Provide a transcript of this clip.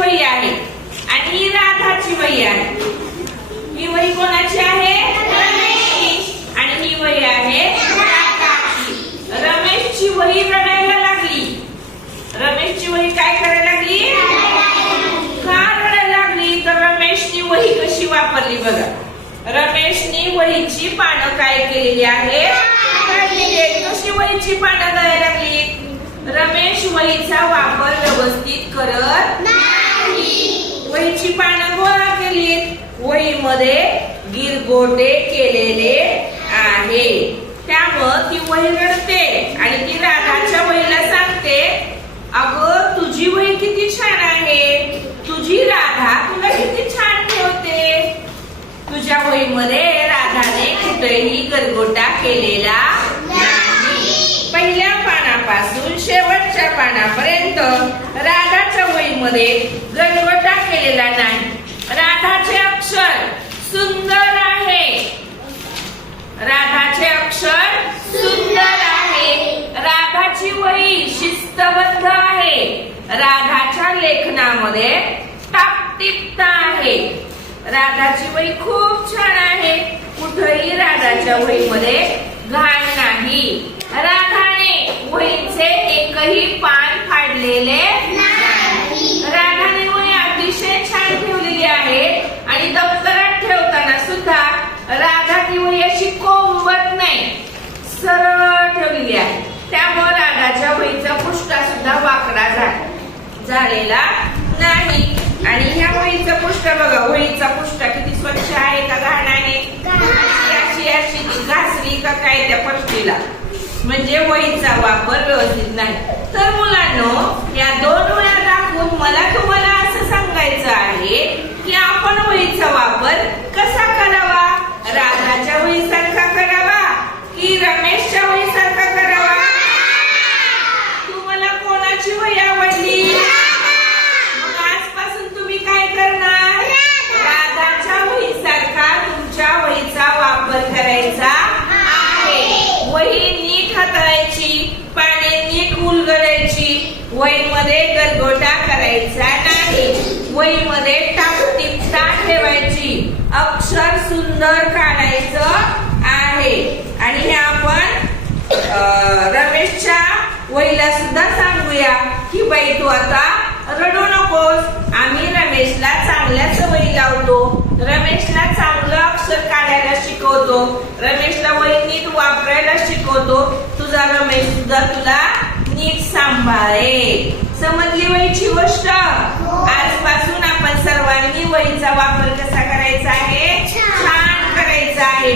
वही आहे आणि ही राधाची वही आहे. ही वही कोणाची आहे? रमेश. आणि ही वही आहे राधाची. रमेशची वही रडायला लागली. रमेशची वही काय करायला लागली? का रडायला लागली? तर रमेशनी वही कशी वापरली बघा. रमेशनी वहीची पानं काय केलेली आहेत? कशी वहीची पानं गळायला लागली? रमेश वहीचा वापर व्यवस्थित करत नाही. वहीची पानं गोळा केलीत. वहीमध्ये गिरगोटे केलेले आहे. त्यामुळं ती वही रडते आणि ती राधाच्या वहीला सांगते, अगं तुझी वही किती छान आहे. तुझी राधा तुला किती छान ठेवते. तुझ्या वहीमध्ये राधाने कुठेही गरगोटा केलेला नाही. पहिल्या पानापासून शेवटच्या पानापर्यंत राधाच्या वहीमध्ये गरगोटा केलेला नाही. राधाचे अक्षर सुंदर आहे. राधाचे अक्षर सुंदर आहे. राधाची वही शिस्तबद्ध आहे. राधाच्या लेखनामध्ये टापटीपता आहे. राधाची वही खूप छान आहे. कुठेही राधाच्या वहीमध्ये घाण नाही. राधाने वहीचे एकही पान फाडलेले नाही. राधाने वही अतिशय छान ठेवलेली आहे आणि दप्तरात ठेवताना सुद्धा राधा ती वही अशी कोंबत नाही, सरळ ठेवलेली आहे. त्यामुळे राधाच्या वहीचा पुष्ठा सुद्धा वाकडा झालेला नाही. आणि ह्या वहीचा पुष्ठा बघा. वहीचा पुष्ठा किती स्वच्छ आहे का घाण आहे? अशी अशी ती घासली का काय त्या पष्टीला, म्हणजे वहीचा वापर व्यवस्थित नाही. तर मुलांनो, या दोन वह्या दाखवून मला तुम्हाला असं सांगायचं आहे की आपण वहीचा वापर कसा करावा. राधाच्या वहीसारखा करावा की रमेशच्या वहीसारखा करावा? तुम्हाला कोणाची वही आवडली? मग आजपासून तुम्ही काय करणार? राधाच्या वहीसारखा तुमच्या वहीचा वापर करायचा आहे. वही नीट हाताळायची, पाने नीट उलगडायची. वहीमध्ये गरगोटा करायचा नाही. वहीमध्ये टापटीपता ठेवायची. अक्षर सुंदर काढायचं आहे. आणि हे आपण रमेशच्या वहीला सुद्धा सांगूया की बाई तू आता रडू नकोस. आम्ही रमेशला चांगल्या सवयी लावतो. रमेशला चांगलं अक्षर काढायला शिकवतो. रमेशला वही नीट वापरायला शिकवतो. तुझा रमेश सुद्धा तुला नीट सांभाळेल. समजली वहीची गोष्ट? आजपासून आपण सर्वांनी वहीचा वापर कसा करायचा आहे? छान करायचा आहे.